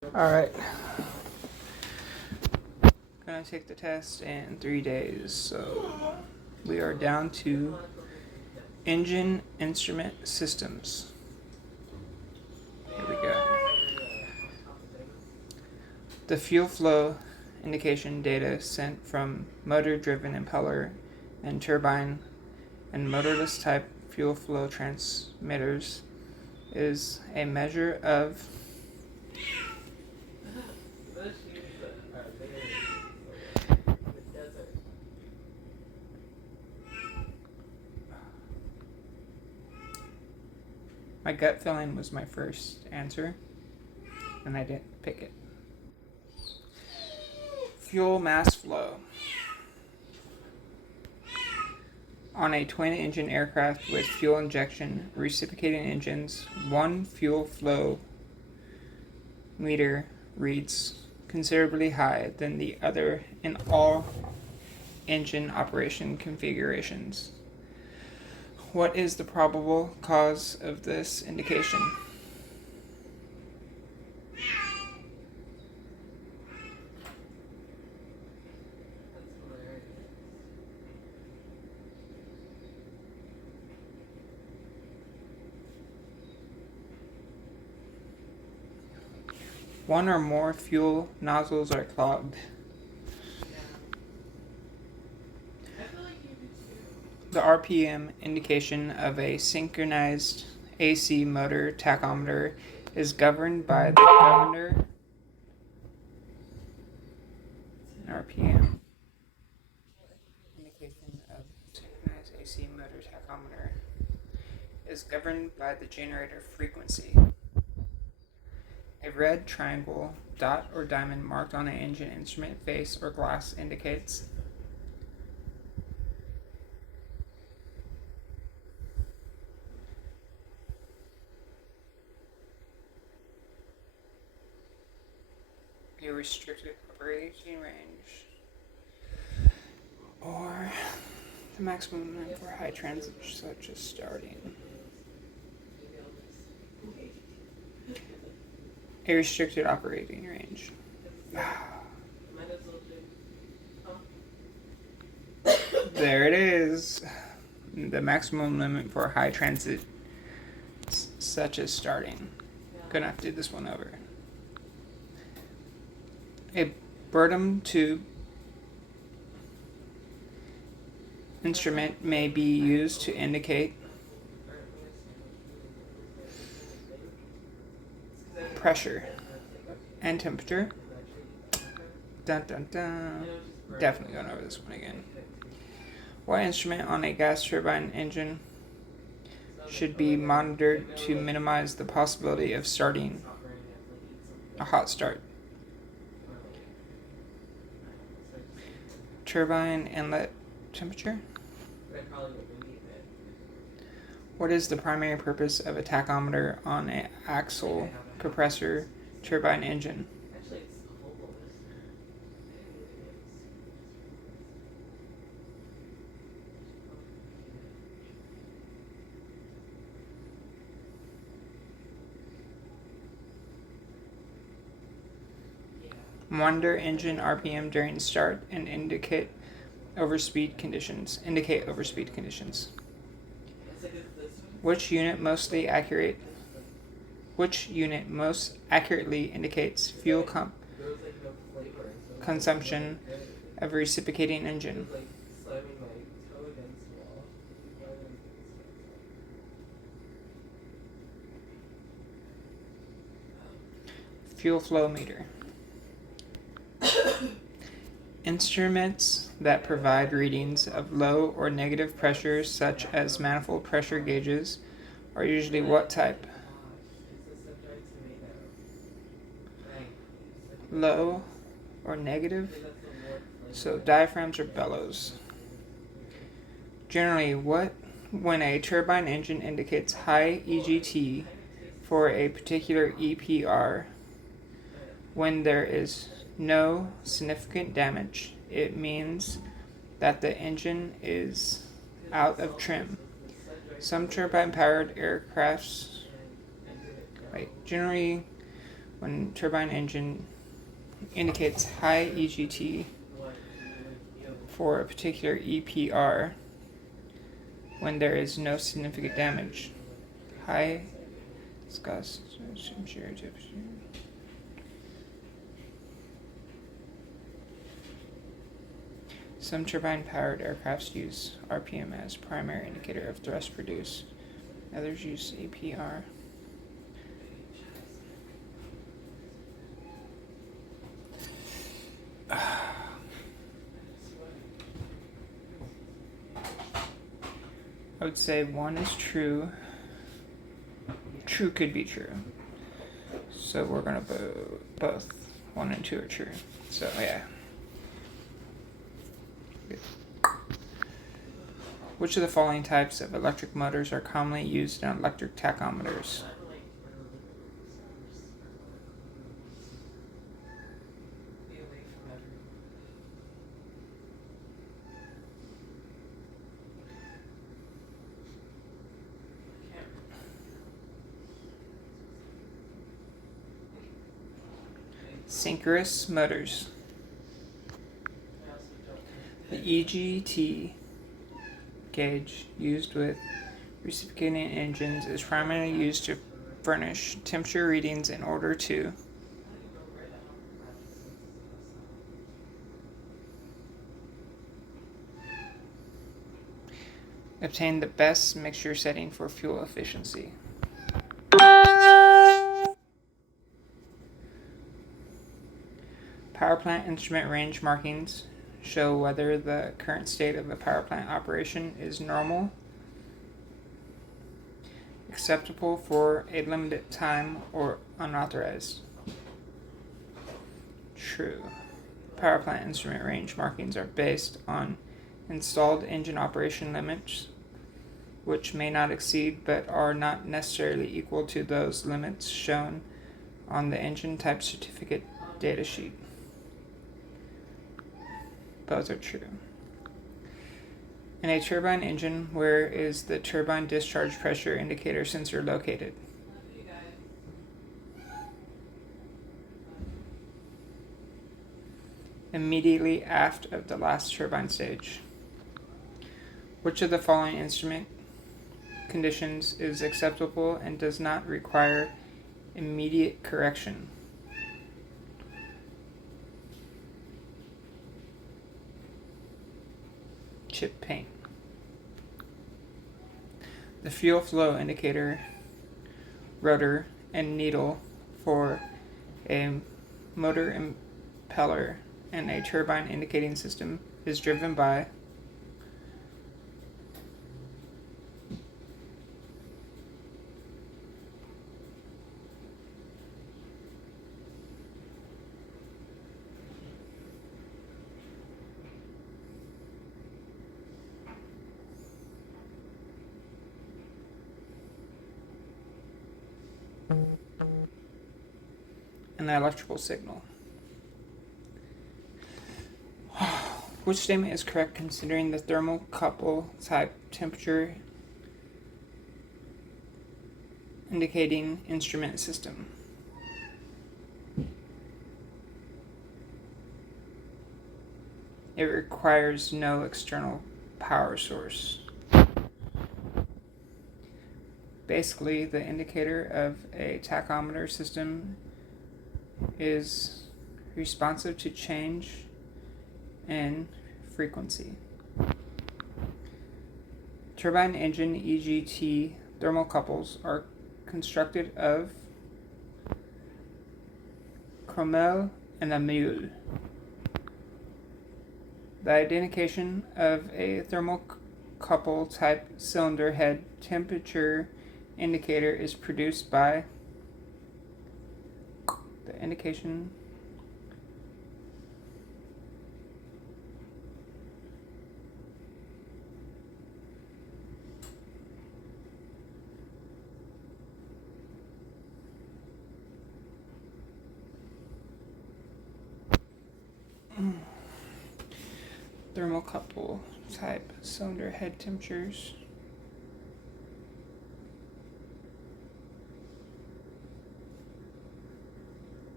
Alright. Gonna take the test in 3 days, so we are down to engine instrument systems. Here we go. The fuel flow indication data sent from motor-driven impeller and turbine and motorless type fuel flow transmitters is a measure of my gut feeling was my first answer, and I didn't pick it. Fuel mass flow. On a twin-engine aircraft with fuel injection reciprocating engines, one fuel flow meter reads considerably higher than the other in all engine operation configurations. What is the probable cause of this indication? One or more fuel nozzles are clogged. The RPM indication of a synchronized AC motor tachometer is governed by the governor. RPM indication of synchronized AC motor tachometer is governed by the generator frequency. A red triangle, dot, or diamond marked on an engine instrument face or glass indicates a restricted operating range or the maximum limit for high transit such as starting. A restricted operating range. There it is. The maximum limit for high transit such as starting. Gonna have to do this one over. A Bertram tube instrument may be used to indicate pressure and temperature. Dun dun dun. Definitely going over this one again. What instrument on a gas turbine engine should be monitored to minimize the possibility of starting a hot start? Turbine inlet temperature. What is the primary purpose of a tachometer on an axial compressor turbine engine? Monitor engine RPM during start and indicate overspeed conditions. Which unit most accurately indicates fuel consumption of a reciprocating engine? Fuel flow meter. Instruments that provide readings of low or negative pressure, such as manifold pressure gauges, are usually what type? Low or negative? So diaphragms or bellows. Generally, when a turbine engine indicates high EGT for a particular EPR, when there is no significant damage, it means that the engine is out of trim. Some turbine-powered aircrafts generally when turbine engine indicates high EGT for a particular EPR when there is no significant damage. High viscosity. Some turbine-powered aircrafts use RPM as primary indicator of thrust produced. Others use APR. I would say one is true. True could be true. So we're going to both. 1 and 2 are true. So yeah. Good. Which of the following types of electric motors are commonly used in electric tachometers? Synchronous motors. The Egt gauge used with reciprocating engines is primarily used to furnish temperature readings in order to obtain the best mixture setting for fuel efficiency. Power plant instrument range markings show whether the current state of a power plant operation is normal, acceptable for a limited time, or unauthorized. True. Power plant instrument range markings are based on installed engine operation limits, which may not exceed but are not necessarily equal to those limits shown on the engine type certificate datasheet. Both are true. In a turbine engine, where is the turbine discharge pressure indicator sensor located? Immediately aft of the last turbine stage. Which of the following instrument conditions is acceptable and does not require immediate correction? Chip paint. The fuel flow indicator, rotor, and needle for a motor impeller and a turbine indicating system is driven by an electrical signal. Which statement is correct considering the thermocouple type temperature indicating instrument system? It requires no external power source. Basically, the indicator of a tachometer system is responsive to change in frequency. Turbine engine EGT thermocouples are constructed of chromel and a mule. The identification of a thermocouple type cylinder head temperature indicator is produced by the indication thermocouple type cylinder head temperatures.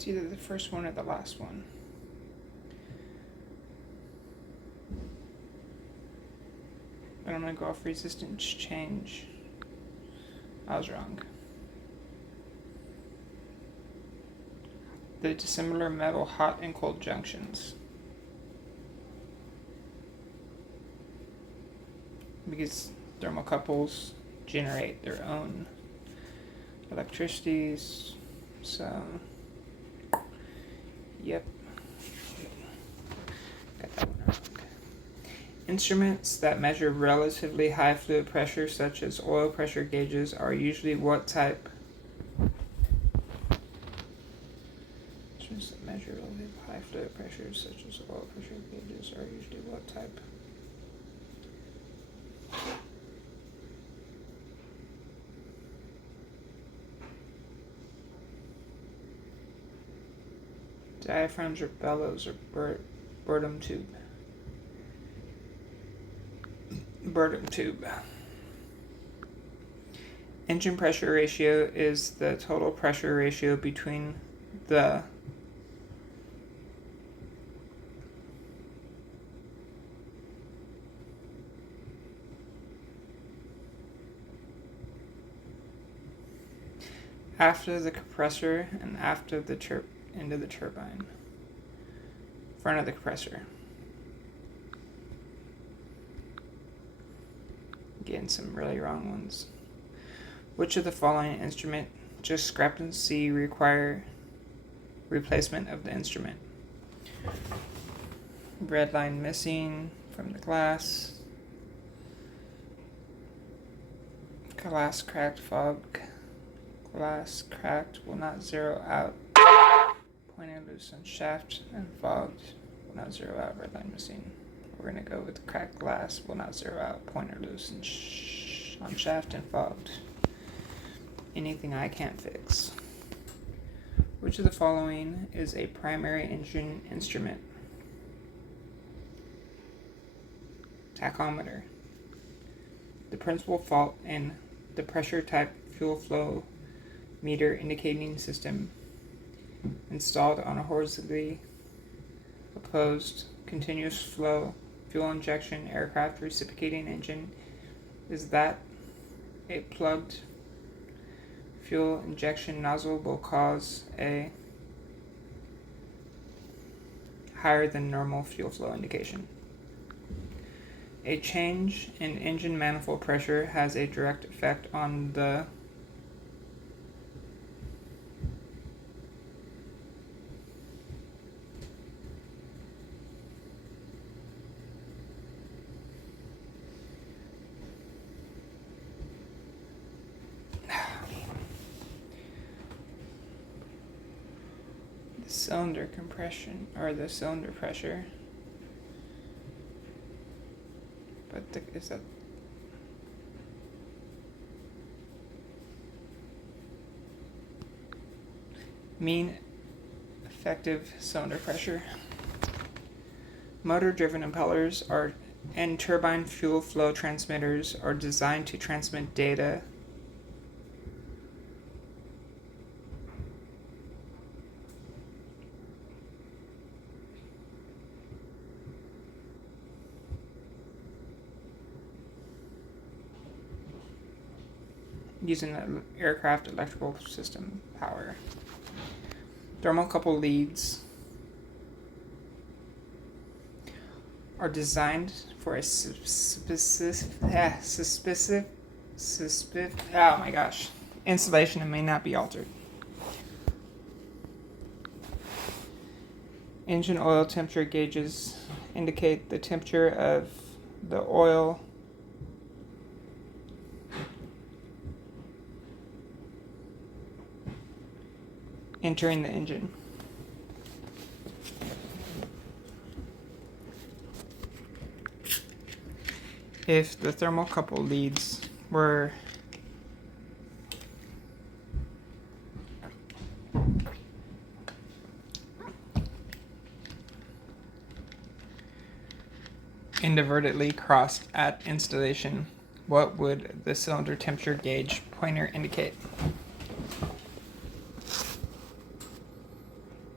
It's either the first one or the last one. But I'm going to go off resistance change. I was wrong. The dissimilar metal hot and cold junctions. Because thermocouples generate their own electricities. So, yep. Got that one wrong. Instruments that measure relatively high fluid pressure, such as oil pressure gauges, are usually what type? Instruments that measure relatively high fluid pressure, such as oil pressure gauges, are usually what type? Diaphragms or bellows or Bertum tube. Bertum tube. Engine pressure ratio is the total pressure ratio between the after the compressor and after the into the turbine. Front of the compressor. Getting some really wrong ones. Which of the following instrument discrepancy require replacement of the instrument? Red line missing from the glass. Glass cracked, fog. Glass cracked, will not zero out. Pointer loose on shaft and fogged, will not zero out. Red line missing. We're going to go with cracked glass, will not zero out. Pointer loose and on shaft and fogged. Anything I can't fix. Which of the following is a primary engine instrument? Tachometer. The principal fault in the pressure type fuel flow meter indicating system installed on a horizontally opposed continuous flow fuel injection aircraft reciprocating engine is that a plugged fuel injection nozzle will cause a higher than normal fuel flow indication. A change in engine manifold pressure has a direct effect on the cylinder compression or the cylinder pressure. But is that mean effective cylinder pressure? Motor driven impellers are and turbine fuel flow transmitters are designed to transmit data using the aircraft electrical system power. Thermocouple leads are designed for a installation and may not be altered. Engine oil temperature gauges indicate the temperature of the oil entering the engine. If the thermocouple leads were inadvertently crossed at installation, what would the cylinder temperature gauge pointer indicate?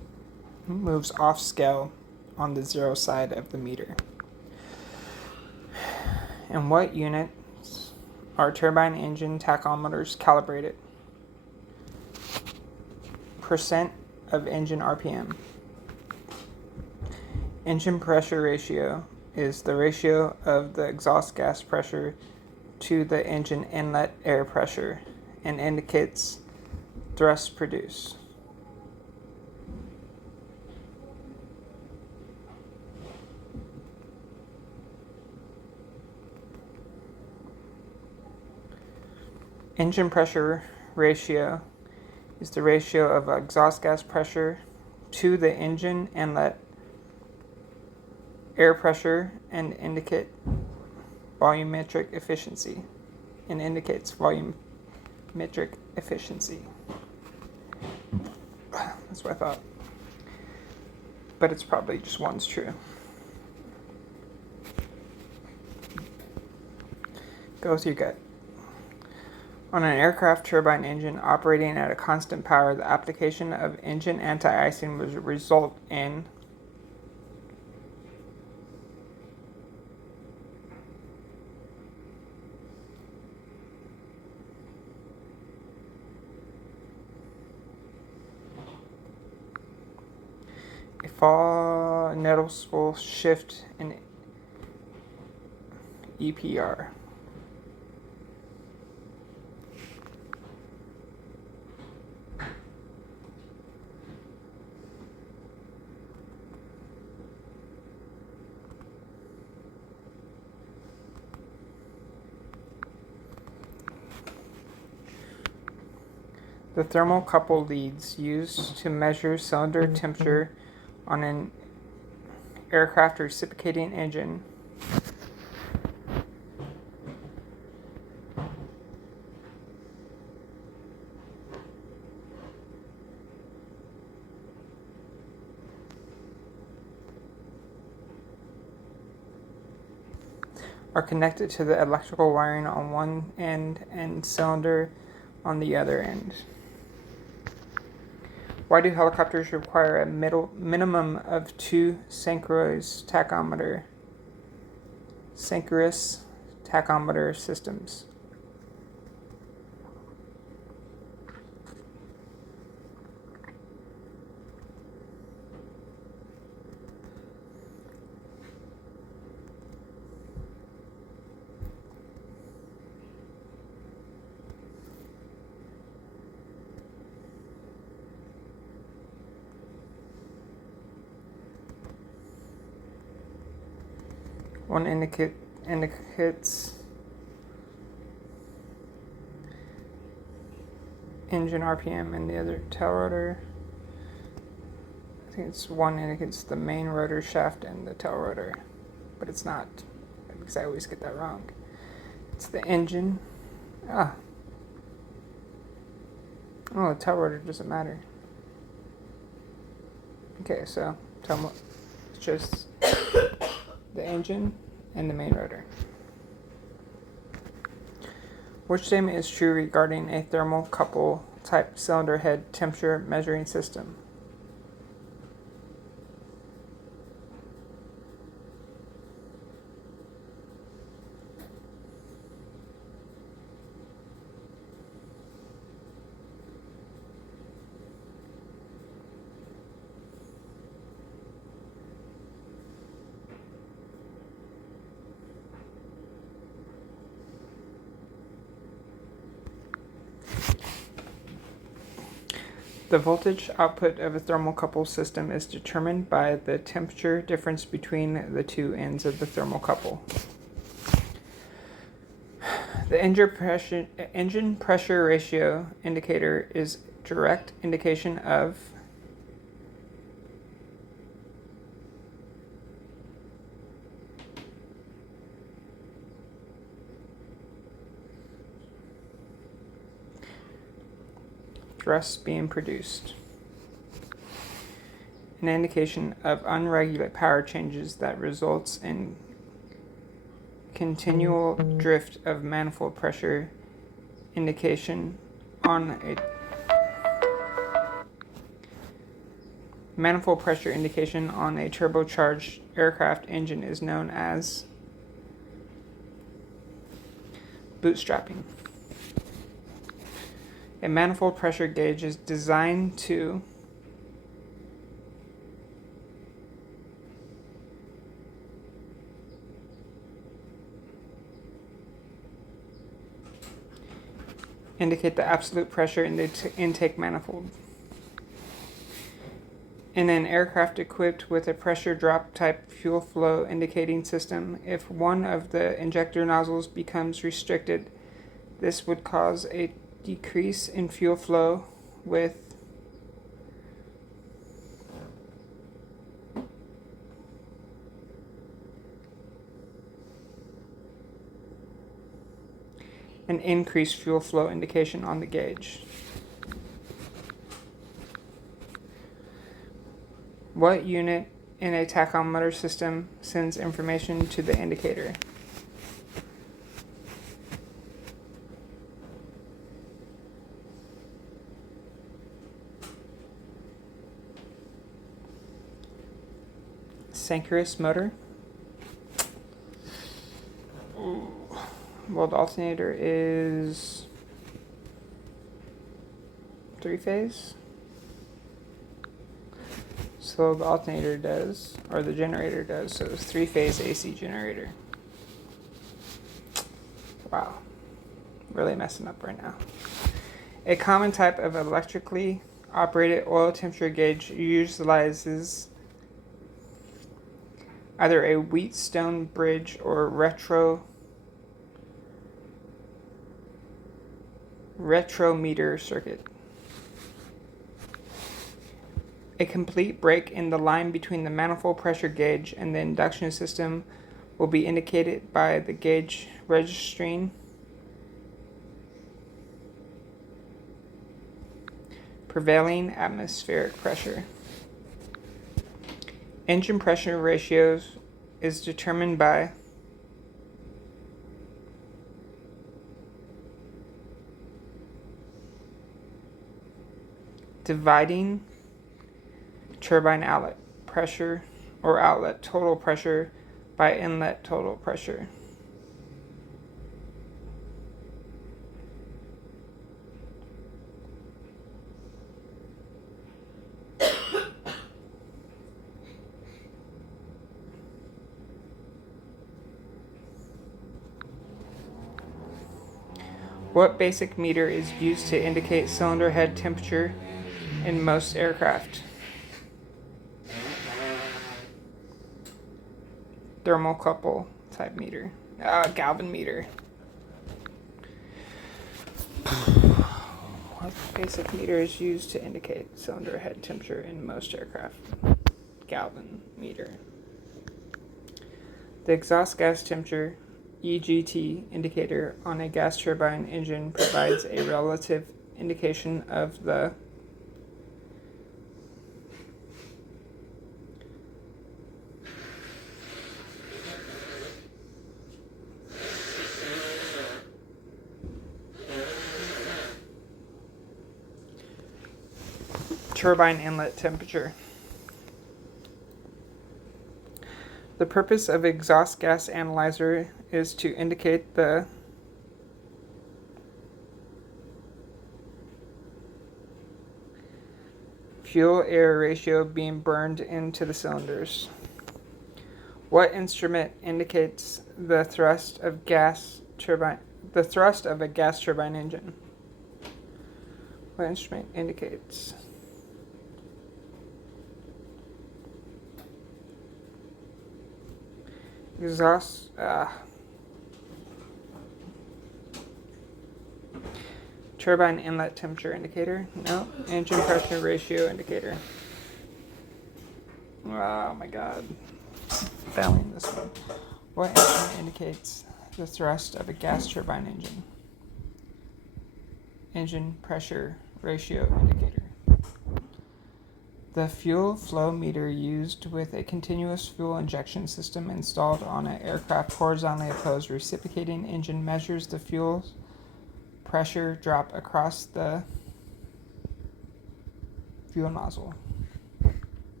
moves off scale on the 0 side of the meter. In what units are turbine engine tachometers calibrated? Percent of engine RPM. Engine pressure ratio is the ratio of the exhaust gas pressure to the engine inlet air pressure and indicates thrust produced. Engine pressure ratio is the ratio of exhaust gas pressure to the engine inlet air pressure and indicates volumetric efficiency. That's what I thought. But it's probably just one's true. Go with your gut. On an aircraft turbine engine operating at a constant power, the application of engine anti-icing would result in a fall noticeable shift in EPR. The thermocouple leads used to measure cylinder temperature on an aircraft reciprocating engine are connected to the electrical wiring on one end and cylinder on the other end. Why do helicopters require a minimum of 2 synchronous tachometer systems? One indicates engine RPM and the other tail rotor. I think it's one indicates the main rotor shaft and the tail rotor, but it's not, because I always get that wrong. It's the engine. Oh, the tail rotor doesn't matter. Okay, so tell me, it's just the engine and the main rotor. Which statement is true regarding a thermocouple type cylinder head temperature measuring system? The voltage output of a thermocouple system is determined by the temperature difference between the two ends of the thermocouple. The engine pressure ratio indicator is direct indication of thrust being produced. An indication of unregulated power changes that results in continual drift of manifold pressure. Indication on a Manifold pressure indication on a turbocharged aircraft engine is known as bootstrapping. A manifold pressure gauge is designed to indicate the absolute pressure in the intake manifold. In an aircraft equipped with a pressure drop type fuel flow indicating system, if one of the injector nozzles becomes restricted, this would cause a decrease in fuel flow with an increased fuel flow indication on the gauge. What unit in a tachometer system sends information to the indicator? Synchronous motor. Well, the alternator is 3-phase. So the alternator does, or the generator does, so it's 3-phase AC generator. Wow. Really messing up right now. A common type of electrically operated oil temperature gauge utilizes either a Wheatstone bridge or retrometer circuit. A complete break in the line between the manifold pressure gauge and the induction system will be indicated by the gauge registering prevailing atmospheric pressure. Engine pressure ratios is determined by dividing turbine outlet pressure or outlet total pressure by inlet total pressure. What basic meter is used to indicate cylinder head temperature in most aircraft? Thermocouple type meter. Galvin meter. What basic meter is used to indicate cylinder head temperature in most aircraft? Galvin meter. The exhaust gas temperature EGT indicator on a gas turbine engine provides a relative indication of the turbine inlet temperature. The purpose of exhaust gas analyzer is to indicate the fuel-air ratio being burned into the cylinders. What instrument indicates the thrust of a gas turbine engine? What instrument indicates exhaust turbine inlet temperature indicator? No. Engine pressure ratio indicator. Oh my god. Failing this one. What instrument indicates the thrust of a gas turbine engine? Engine pressure ratio indicator. The fuel flow meter used with a continuous fuel injection system installed on an aircraft horizontally opposed reciprocating engine measures the fuel pressure drop across the fuel nozzle.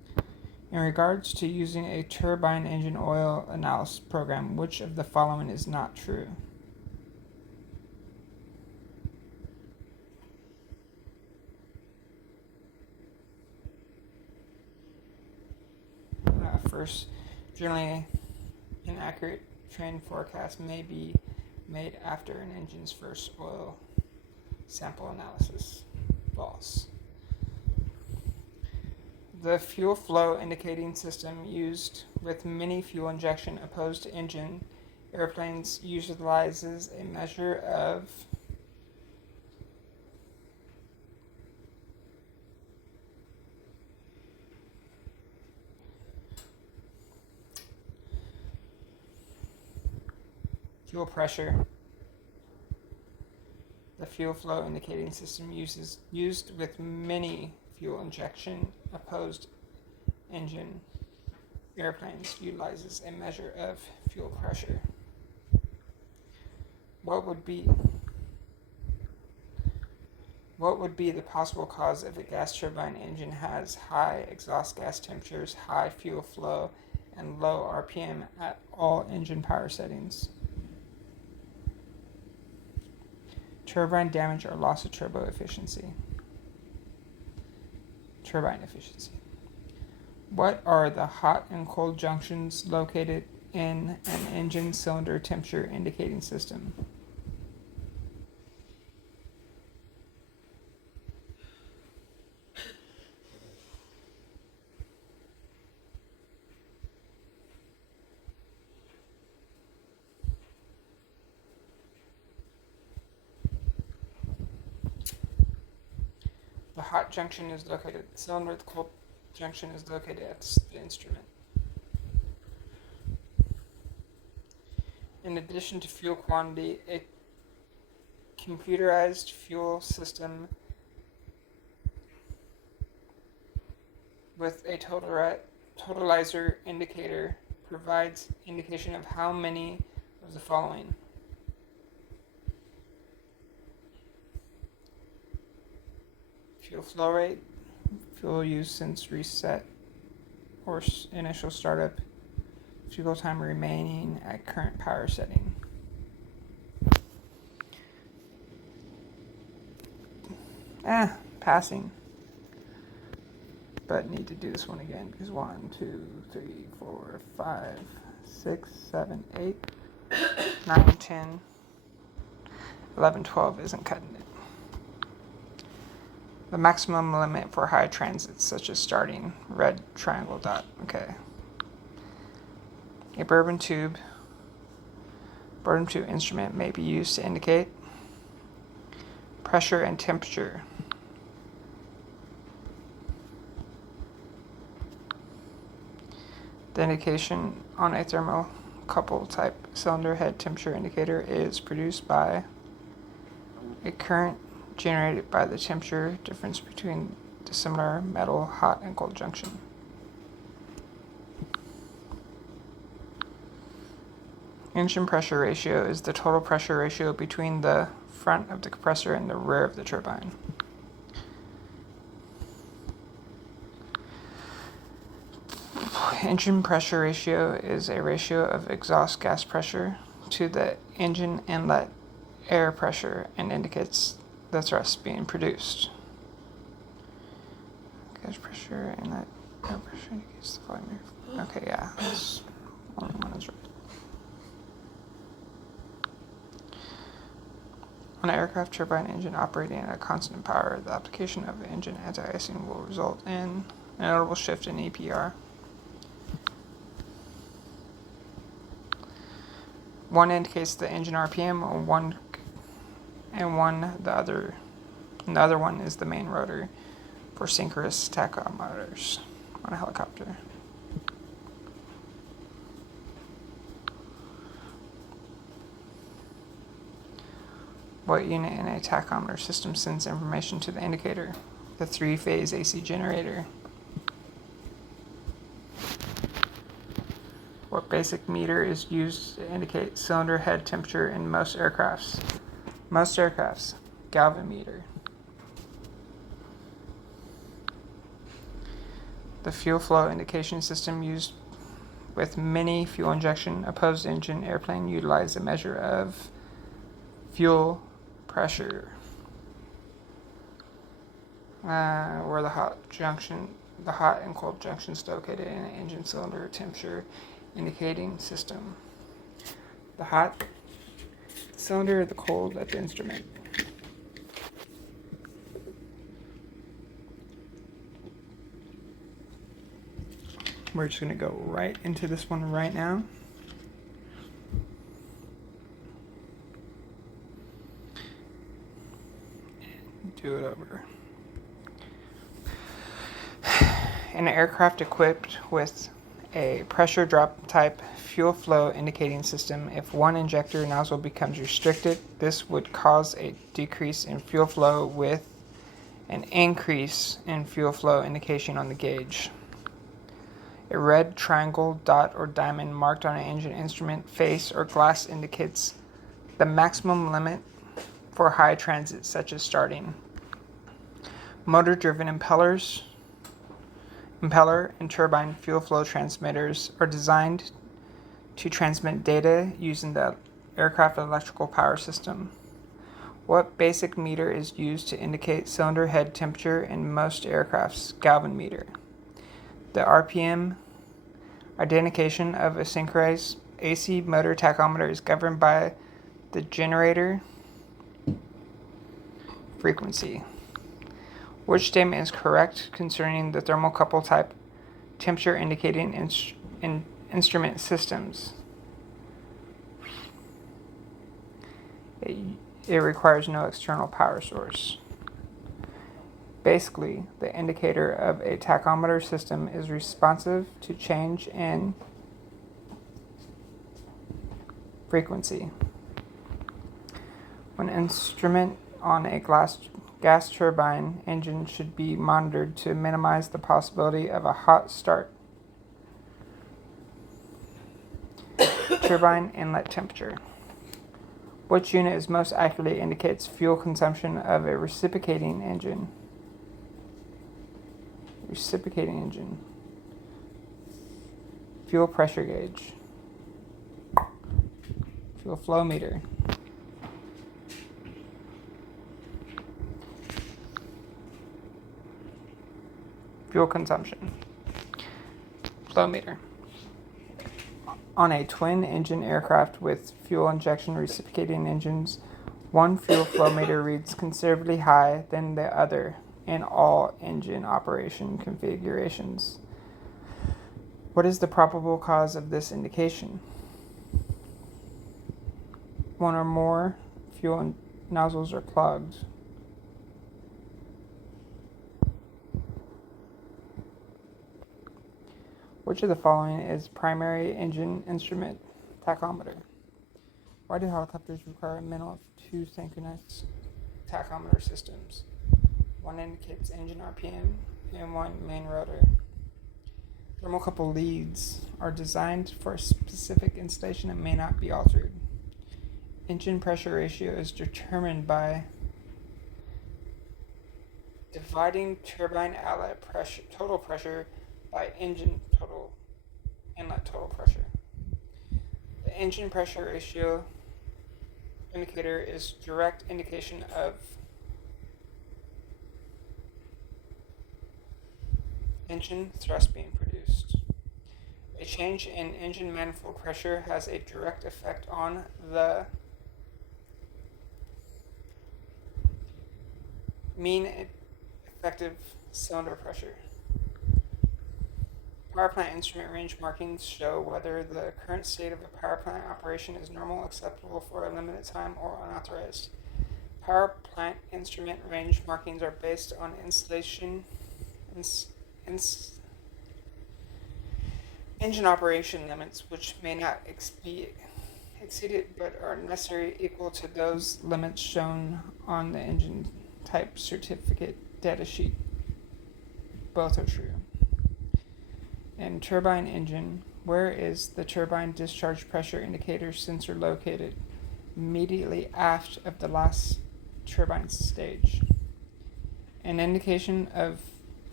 In regards to using a turbine engine oil analysis program, which of the following is not true? First, generally inaccurate trend forecast may be made after an engine's first oil sample analysis. False. The fuel flow indicating system used with mini fuel injection opposed to engine airplanes utilizes a measure of fuel pressure. The fuel flow indicating system used with mini fuel injection opposed engine airplanes utilizes a measure of fuel pressure. What would be the possible cause if a gas turbine engine has high exhaust gas temperatures, high fuel flow, and low RPM at all engine power settings? Turbine damage or loss of turbo efficiency. Turbine efficiency. What are the hot and cold junctions located in an engine cylinder temperature indicating system? The hot junction is located at the cylinder, the cold junction is located at the instrument. In addition to fuel quantity, a computerized fuel system with a totalizer indicator provides indication of how many of the following: fuel flow rate, fuel use since reset or initial startup, fuel time remaining at current power setting. Passing. But need to do this one again because 1, 2, 3, 4, 5, 6, 7, 8, 9, 10, 11, 12 isn't cutting it. The maximum limit for high transits, such as starting, red triangle dot. Okay. A bourbon tube instrument may be used to indicate pressure and temperature. The indication on a thermocouple type cylinder head temperature indicator is produced by a current generated by the temperature difference between the similar metal hot and cold junction. Engine pressure ratio is the total pressure ratio between the front of the compressor and the rear of the turbine. Engine pressure ratio is a ratio of exhaust gas pressure to the engine inlet air pressure and indicates the thrust being produced. Gas pressure and that air pressure indicates the volume. Okay, yeah, that's one is right. On an aircraft turbine engine operating at a constant power, the application of engine anti-icing will result in a notable shift in EPR. One indicates the engine RPM, the other one is the main rotor for synchronous tachometers on a helicopter. What unit in a tachometer system sends information to the indicator? The 3-phase AC generator. What basic meter is used to indicate cylinder head temperature in most aircrafts? Galvanometer. The fuel flow indication system used with many fuel injection opposed engine airplane utilize a measure of fuel pressure. Where the hot and cold junctions located in an engine cylinder temperature indicating system. The hot cylinder, the cold at the instrument. We're just going to go right into this one right now. Do it over. An aircraft equipped with a pressure drop type fuel flow indicating system, if one injector nozzle becomes restricted, this would cause a decrease in fuel flow with an increase in fuel flow indication on the gauge. A red triangle, dot, or diamond marked on an engine instrument face or glass indicates the maximum limit for high transit, such as starting. Motor-driven impeller and turbine fuel flow transmitters are designed to transmit data using the aircraft electrical power system. What basic meter is used to indicate cylinder head temperature in most aircrafts? Galvan meter. The RPM identification of a synchronized AC motor tachometer is governed by the generator frequency. Which statement is correct concerning the thermocouple type temperature indicating instrument systems? It requires no external power source. Basically, the indicator of a tachometer system is responsive to change in frequency. When instrument on a gas turbine engine should be monitored to minimize the possibility of a hot start. Turbine inlet temperature. Which unit is most accurately indicates fuel consumption of a reciprocating engine? Fuel pressure gauge. Fuel flow meter. Fuel consumption. Flow meter. On a twin-engine aircraft with fuel injection reciprocating engines, one fuel flow meter reads considerably higher than the other in all engine operation configurations. What is the probable cause of this indication? One or more fuel nozzles are clogged. Which of the following is primary engine instrument tachometer? Why do helicopters require a minimum of 2 synchronous tachometer systems? One indicates engine RPM and one main rotor. Thermocouple leads are designed for a specific installation and may not be altered. Engine pressure ratio is determined by dividing turbine outlet pressure, total pressure by engine inlet total pressure. The engine pressure ratio indicator is direct indication of engine thrust being produced. A change in engine manifold pressure has a direct effect on the mean effective cylinder pressure. Power plant instrument range markings show whether the current state of a power plant operation is normal, acceptable for a limited time, or unauthorized. Power plant instrument range markings are based on engine operation limits, which may not be exceeded but are necessary equal to those limits shown on the engine type certificate data sheet. Both are true. In turbine engine, where is the turbine discharge pressure indicator sensor located? Immediately aft of the last turbine stage. An indication of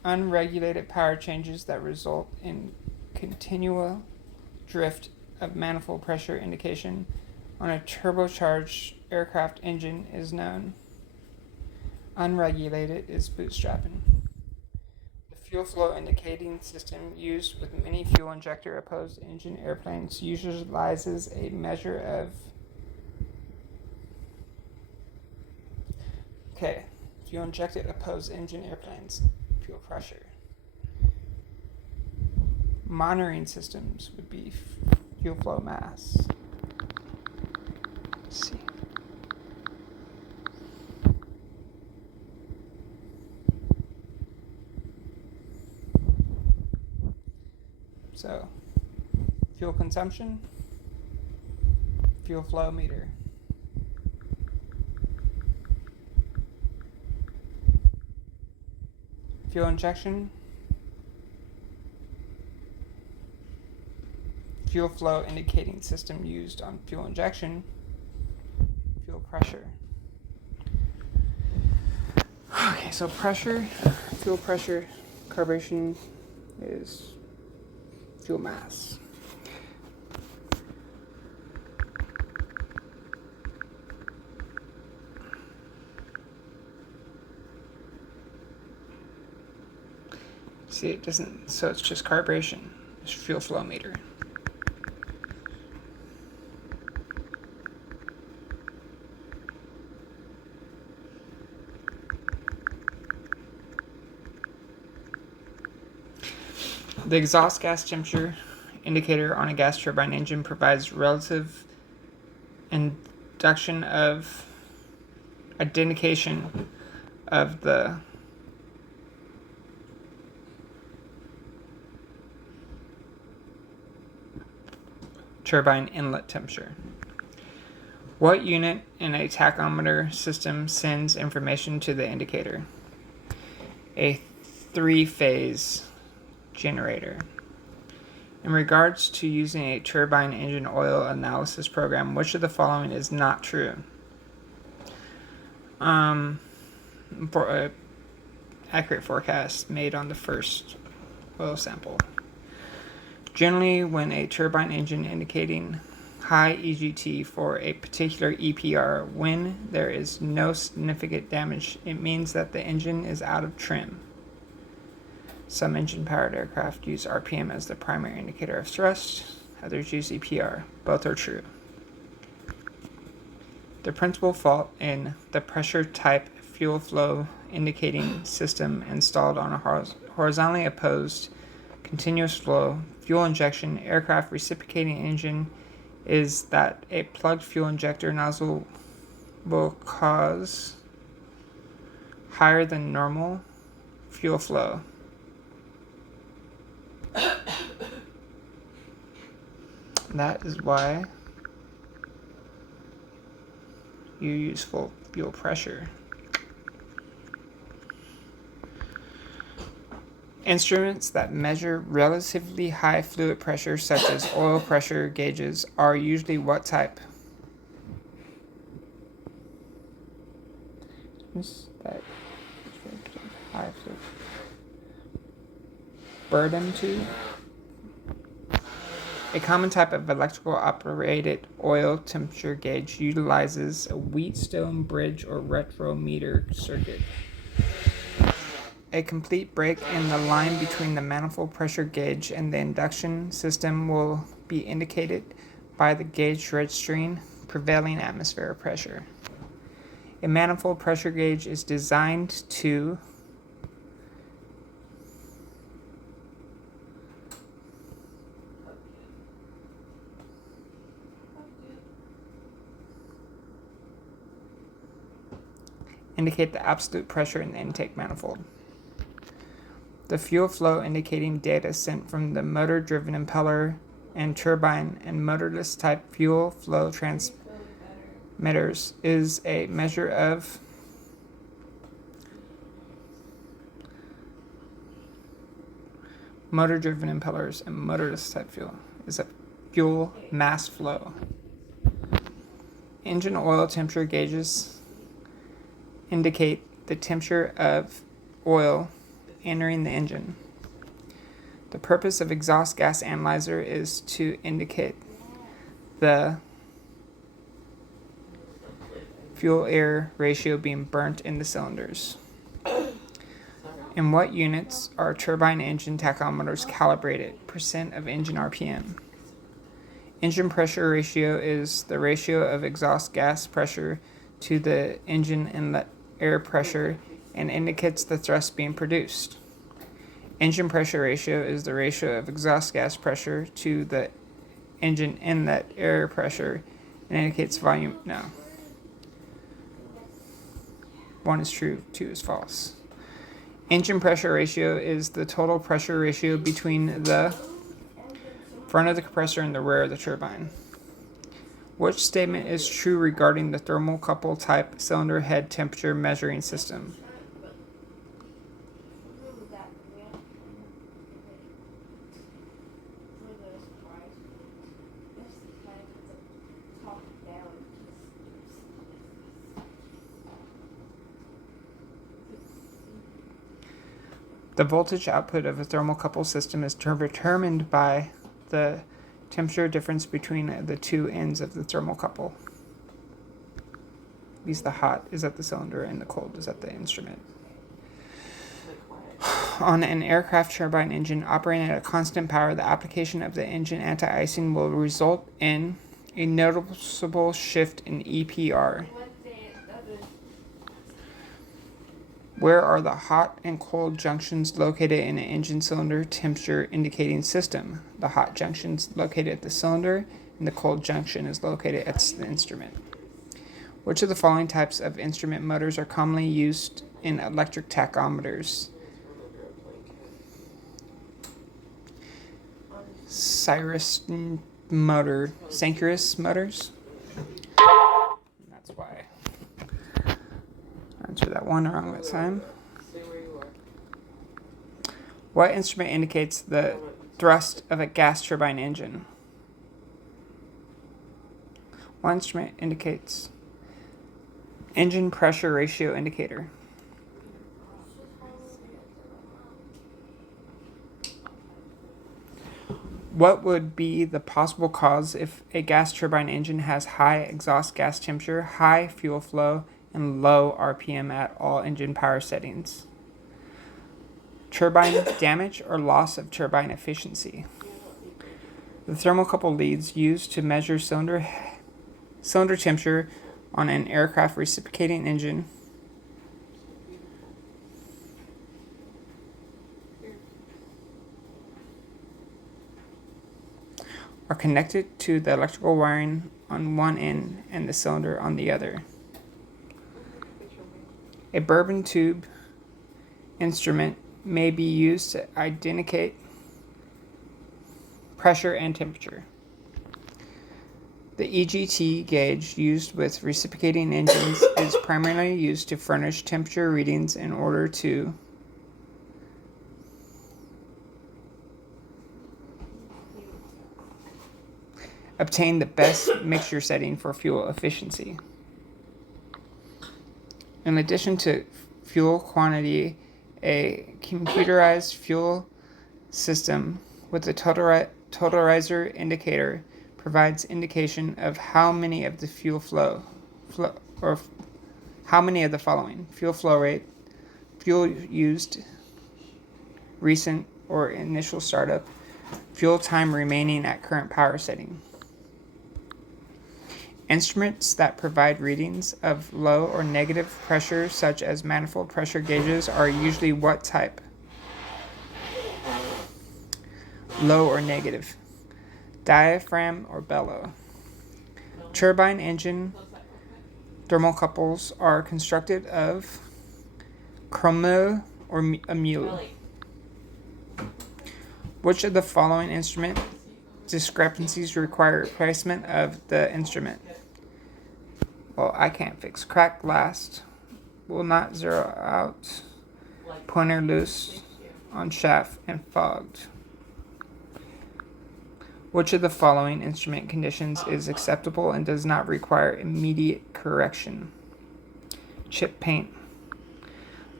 unregulated power changes that result in continual drift of manifold pressure indication on a turbocharged aircraft engine is known. Unregulated is bootstrapping. The fuel flow indicating system used with many fuel injector opposed engine airplanes utilizes a measure of fuel injected opposed engine airplanes, fuel pressure. Monitoring systems would be fuel flow mass. Let's see. So, fuel consumption, fuel flow meter. Fuel injection, fuel flow indicating system used on fuel injection, fuel pressure. Okay, so pressure, fuel pressure, carburation is fuel mass. See, it doesn't, so it's just carburation. It's fuel flow meter. The exhaust gas temperature indicator on a gas turbine engine provides relative indication of the turbine inlet temperature. What unit in a tachometer system sends information to the indicator? A three-phase generator. In regards to using a turbine engine oil analysis program, which of the following is not true? For a accurate forecast made on the first oil sample. Generally, when a turbine engine indicating high EGT for a particular EPR, when there is no significant damage, it means that the engine is out of trim. Some engine-powered aircraft use RPM as the primary indicator of thrust, others use EPR. Both are true. The principal fault in the pressure-type fuel flow indicating system installed on a horizontally opposed continuous flow fuel injection aircraft reciprocating engine is that a plugged fuel injector nozzle will cause higher than normal fuel flow. That is why you use full fuel pressure. Instruments that measure relatively high fluid pressure, such as oil pressure gauges, are usually what type? High fluid. Burden tube. A common type of electrical operated oil temperature gauge utilizes a Wheatstone bridge or retrometer circuit. A complete break in the line between the manifold pressure gauge and the induction system will be indicated by the gauge registering prevailing atmospheric pressure. A manifold pressure gauge is designed to indicate the absolute pressure in the intake manifold. The fuel flow indicating data sent from the motor-driven impeller and turbine and motorless type fuel flow transmitters is a measure of motor-driven impellers and motorless type fuel is a fuel mass flow. Engine oil temperature gauges indicate the temperature of oil entering the engine. The purpose of exhaust gas analyzer is to indicate the fuel-air ratio being burnt in the cylinders. In what units are turbine engine tachometers calibrated? Percent of engine RPM. Engine pressure ratio is the ratio of exhaust gas pressure to the engine inlet air pressure and indicates the thrust being produced. Engine pressure ratio is the ratio of exhaust gas pressure to the engine inlet air pressure and indicates volume. No. 1 is true, 2 is false. Engine pressure ratio is the total pressure ratio between the front of the compressor and the rear of the turbine. Which statement is true regarding the thermocouple type cylinder head temperature measuring system? The voltage output of a thermocouple system is determined by the temperature difference between the two ends of the thermocouple. At least the hot is at the cylinder and the cold is at the instrument. On an aircraft turbine engine operating at a constant power, the application of the engine anti-icing will result in a noticeable shift in EPR. Where are the hot and cold junctions located in an engine cylinder temperature indicating system? The hot junction is located at the cylinder, and the cold junction is located at the instrument. Which of the following types of instrument motors are commonly used in electric tachometers? Synchronous motors? That's why. Answer that one wrong that time. What instrument indicates the thrust of a gas turbine engine? What instrument indicates engine pressure ratio indicator? What would be the possible cause if a gas turbine engine has high exhaust gas temperature, high fuel flow, and low RPM at all engine power settings? Turbine damage or loss of turbine efficiency. The thermocouple leads used to measure cylinder temperature on an aircraft reciprocating engine are connected to the electrical wiring on one end and the cylinder on the other. A bourbon tube instrument may be used to indicate pressure and temperature. The Egt gauge used with reciprocating engines is primarily used to furnish temperature readings in order to obtain the best mixture setting for fuel efficiency. In addition to fuel quantity, a computerized fuel system with a totalizer indicator provides indication of how many of the how many of the following: fuel flow rate, fuel used, recent or initial startup, fuel time remaining at current power setting. Instruments that provide readings of low or negative pressure, such as manifold pressure gauges, are usually what type? Low or negative. Diaphragm or bellow. Turbine engine thermocouples are constructed of chrome or a mule. Which of the following instrument discrepancies require replacement of the instrument? Well, I can't fix cracked glass, will not zero out, pointer loose on shaft, and fogged. Which of the following instrument conditions is acceptable and does not require immediate correction? Chip paint.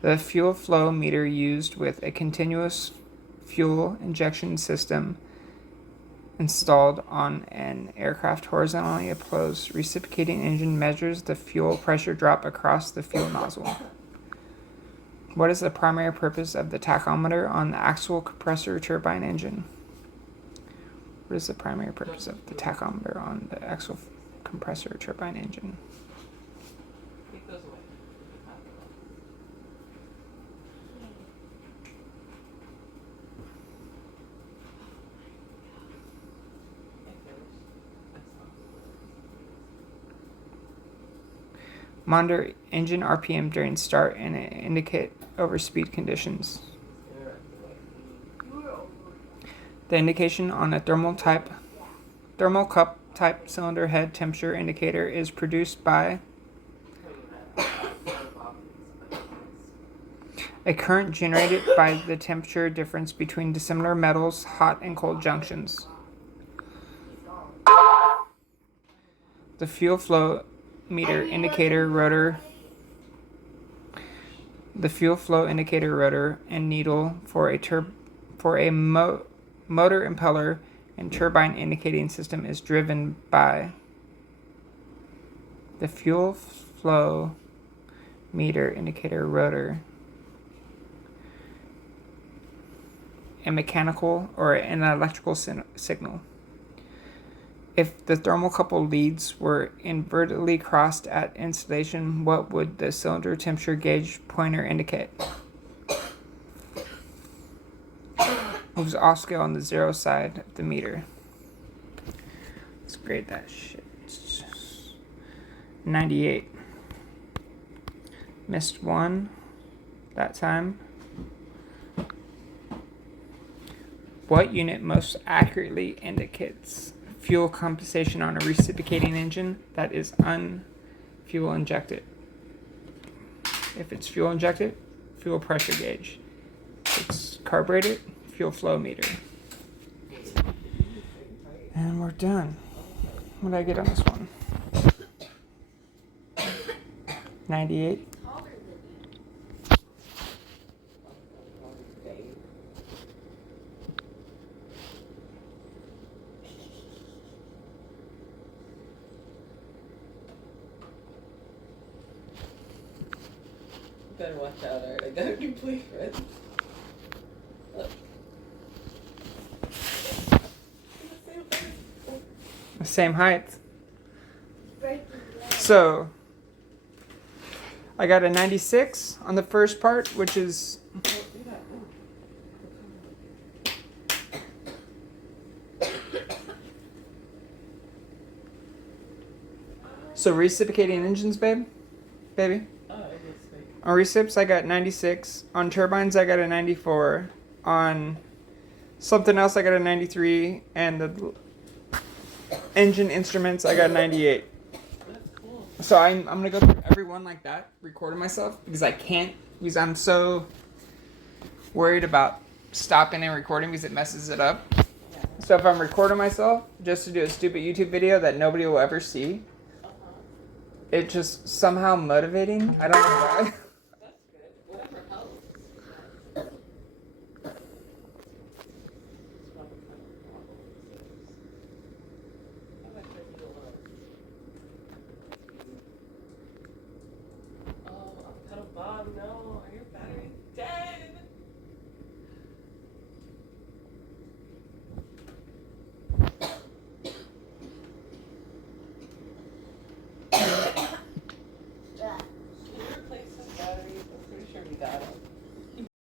The fuel flow meter used with a continuous fuel injection system installed on an aircraft horizontally opposed reciprocating engine measures the fuel pressure drop across the fuel nozzle. What is the primary purpose of the tachometer on the axial compressor turbine engine? What is the primary purpose of the tachometer on the axial compressor turbine engine? Monitor engine RPM during start and indicate overspeed conditions. The indication on a thermal cup type cylinder head temperature indicator is produced by a current generated by the temperature difference between dissimilar metals, hot and cold junctions. The fuel flow meter indicator rotor. The fuel flow indicator rotor and needle for a motor impeller and turbine indicating system is driven by the fuel flow meter indicator rotor, a mechanical or an electrical signal. If the thermocouple leads were invertedly crossed at installation, what would the cylinder temperature gauge pointer indicate? Moves off scale on the 0 side of the meter. Let's grade that shit. 98. Missed one that time. What unit most accurately indicates fuel compensation on a reciprocating engine that is unfuel injected? If it's fuel injected, fuel pressure gauge. If it's carbureted, fuel flow meter. And we're done. What did I get on this one? 98. Better watch out, alright? I got a new boyfriend. Look. The same height. So, I got a 96 on the first part, which is so reciprocating engines, baby. On recips, I got 96. On turbines, I got a 94. On something else, I got a 93. And the engine instruments, I got 98. That's cool. So I'm going to go through every one like that, recording myself, because I can't, because I'm so worried about stopping and recording because it messes it up. So if I'm recording myself just to do a stupid YouTube video that nobody will ever see, it's just somehow motivating. I don't know why. No.